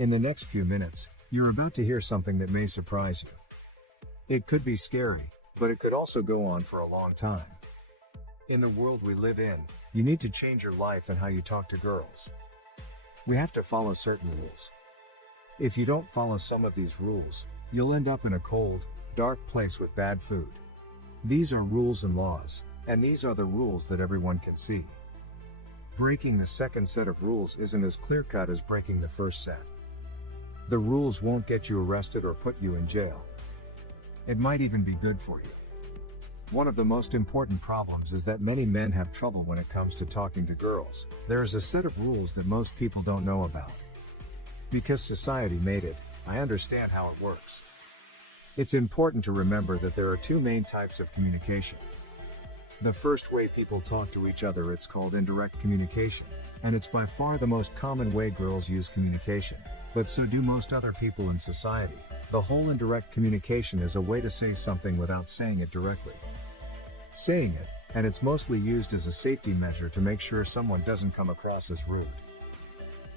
In the next few minutes, you're about to hear something that may surprise you. It could be scary, but it could also go on for a long time. In the world we live in, you need to change your life and how you talk to girls. We have to follow certain rules. If you don't follow some of these rules, you'll end up in a cold, dark place with bad food. These are rules and laws, and these are the rules that everyone can see. Breaking the second set of rules isn't as clear-cut as breaking the first set. The rules won't get you arrested or put you in jail. It might even be good for you. One of the most important problems is that many men have trouble when it comes to talking to girls. There is a set of rules that most people don't know about. Because society made it, I understand how it works. It's important to remember that there are two main types of communication. The first way people talk to each other, it's called indirect communication, and it's by far the most common way girls use communication, but so do most other people in society. The whole indirect communication is a way to say something without saying it directly. Saying it, and it's mostly used as a safety measure to make sure someone doesn't come across as rude.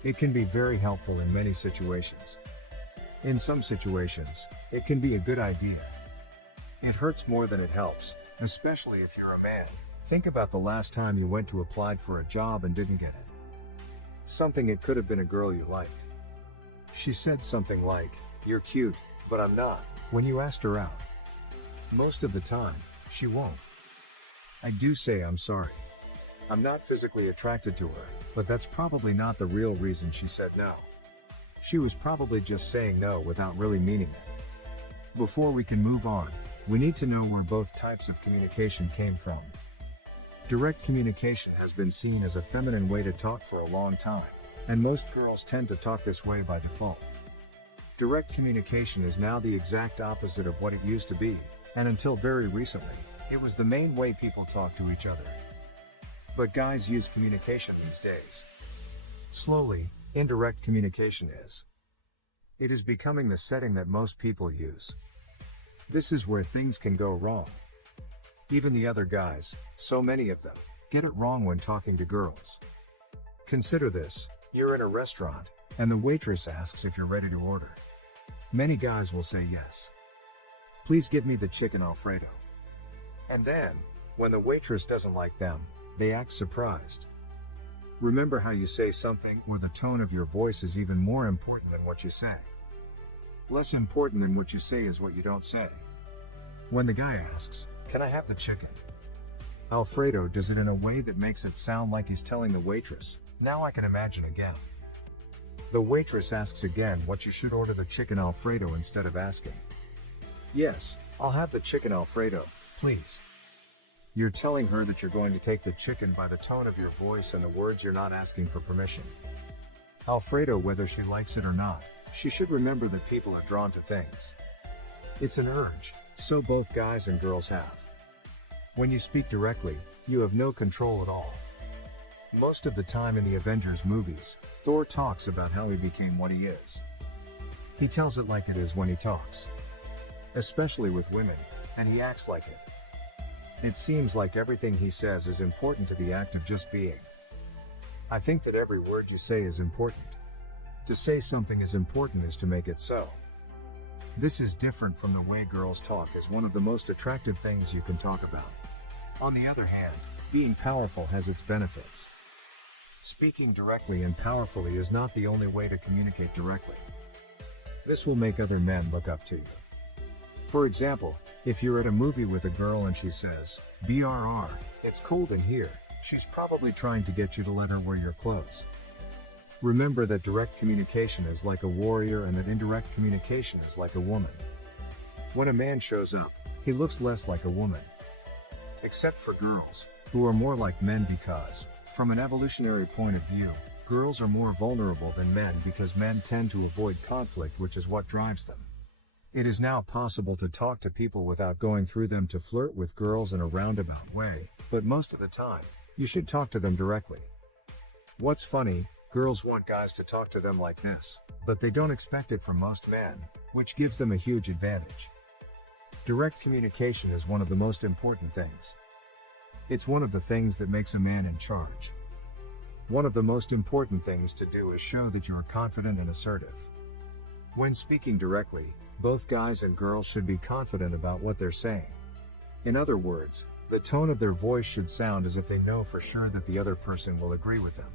It can be very helpful in many situations. In some situations, it can be a good idea. It hurts more than it helps, especially if you're a man. Think about the last time you went to apply for a job and didn't get it. Something, it could have been a girl you liked. She said something like, "You're cute, but I'm not," when you asked her out. Most of the time, she won't. I do say I'm sorry. I'm not physically attracted to her, but that's probably not the real reason she said no. She was probably just saying no without really meaning it. Before we can move on, we need to know where both types of communication came from. Direct communication has been seen as a feminine way to talk for a long time, and most girls tend to talk this way by default. Direct communication is now the exact opposite of what it used to be, and until very recently, it was the main way people talk to each other. But guys use communication these days. Slowly, indirect communication is. It is becoming the setting that most people use. This is where things can go wrong. Even the other guys, so many of them, get it wrong when talking to girls. Consider this: you're in a restaurant, and the waitress asks if you're ready to order. Many guys will say yes. "Please give me the chicken Alfredo." And then, when the waitress doesn't like them, they act surprised. Remember how you say something, or the tone of your voice is even more important than what you say. Less important than what you say is what you don't say. When the guy asks, "Can I have the chicken Alfredo?" does it in a way that makes it sound like he's telling the waitress, "Now I can imagine again." The waitress asks again what you should order the chicken Alfredo instead of asking, "Yes, I'll have the chicken Alfredo, please." You're telling her that you're going to take the chicken by the tone of your voice and the words. You're not asking for permission. Alfredo, whether she likes it or not, she should remember that people are drawn to things. It's an urge, so both guys and girls have. When you speak directly, you have no control at all. Most of the time in the Avengers movies, Thor talks about how he became what he is. He tells it like it is when he talks. Especially with women, and he acts like it. It seems like everything he says is important to the act of just being. I think that every word you say is important. To say something is important is to make it so. This is different from the way girls talk, is one of the most attractive things you can talk about. On the other hand, being powerful has its benefits. Speaking directly and powerfully is not the only way to communicate directly. This will make other men look up to you. For example, if you're at a movie with a girl and she says, "BRR, it's cold in here," she's probably trying to get you to let her wear your clothes. Remember that direct communication is like a warrior and that indirect communication is like a woman. When a man shows up, he looks less like a woman. Except for girls, who are more like men because, from an evolutionary point of view, girls are more vulnerable than men because men tend to avoid conflict, which is what drives them. It is now possible to talk to people without going through them to flirt with girls in a roundabout way, but most of the time, you should talk to them directly. What's funny, girls want guys to talk to them like this, but they don't expect it from most men, which gives them a huge advantage. Direct communication is one of the most important things. It's one of the things that makes a man in charge. One of the most important things to do is show that you are confident and assertive. When speaking directly, both guys and girls should be confident about what they're saying. In other words, the tone of their voice should sound as if they know for sure that the other person will agree with them.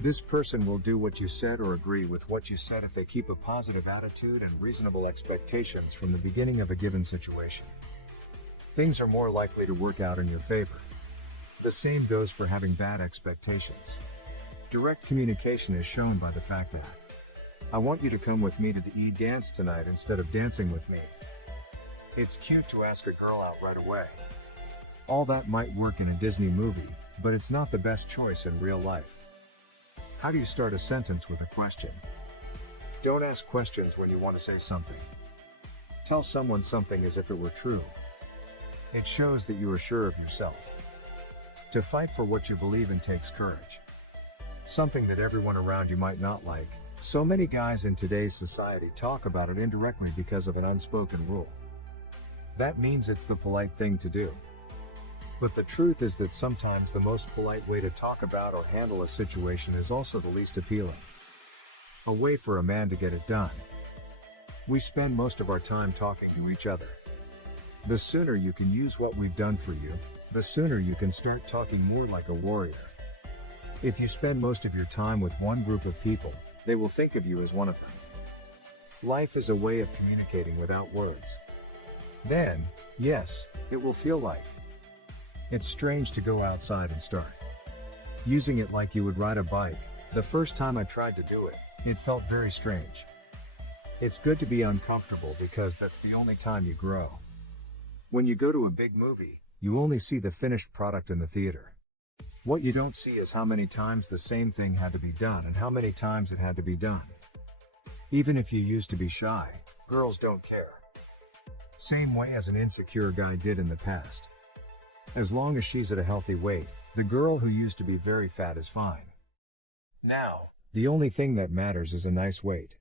This person will do what you said or agree with what you said if they keep a positive attitude and reasonable expectations from the beginning of a given situation. Things are more likely to work out in your favor. The same goes for having bad expectations. Direct communication is shown by the fact that, I want you to come with me to the dance tonight instead of dancing with me. It's cute to ask a girl out right away. All that might work in a Disney movie, but it's not the best choice in real life. How do you start a sentence with a question? Don't ask questions when you want to say something. Tell someone something as if it were true. It shows that you are sure of yourself. To fight for what you believe in takes courage. Something that everyone around you might not like. So many guys in today's society talk about it indirectly because of an unspoken rule. That means it's the polite thing to do. But the truth is that sometimes the most polite way to talk about or handle a situation is also the least appealing. A way for a man to get it done. We spend most of our time talking to each other. The sooner you can use what we've done for you, the sooner you can start talking more like a warrior. If you spend most of your time with one group of people, they will think of you as one of them. Life is a way of communicating without words. Then, yes, it will feel like. It's strange to go outside and start using it like you would ride a bike. The first time I tried to do it, it felt very strange. It's good to be uncomfortable because that's the only time you grow. When you go to a big movie, you only see the finished product in the theater. What you don't see is how many times the same thing had to be done and how many times it had to be done. Even if you used to be shy, girls don't care. Same way as an insecure guy did in the past. As long as she's at a healthy weight, the girl who used to be very fat is fine. Now, the only thing that matters is a nice weight.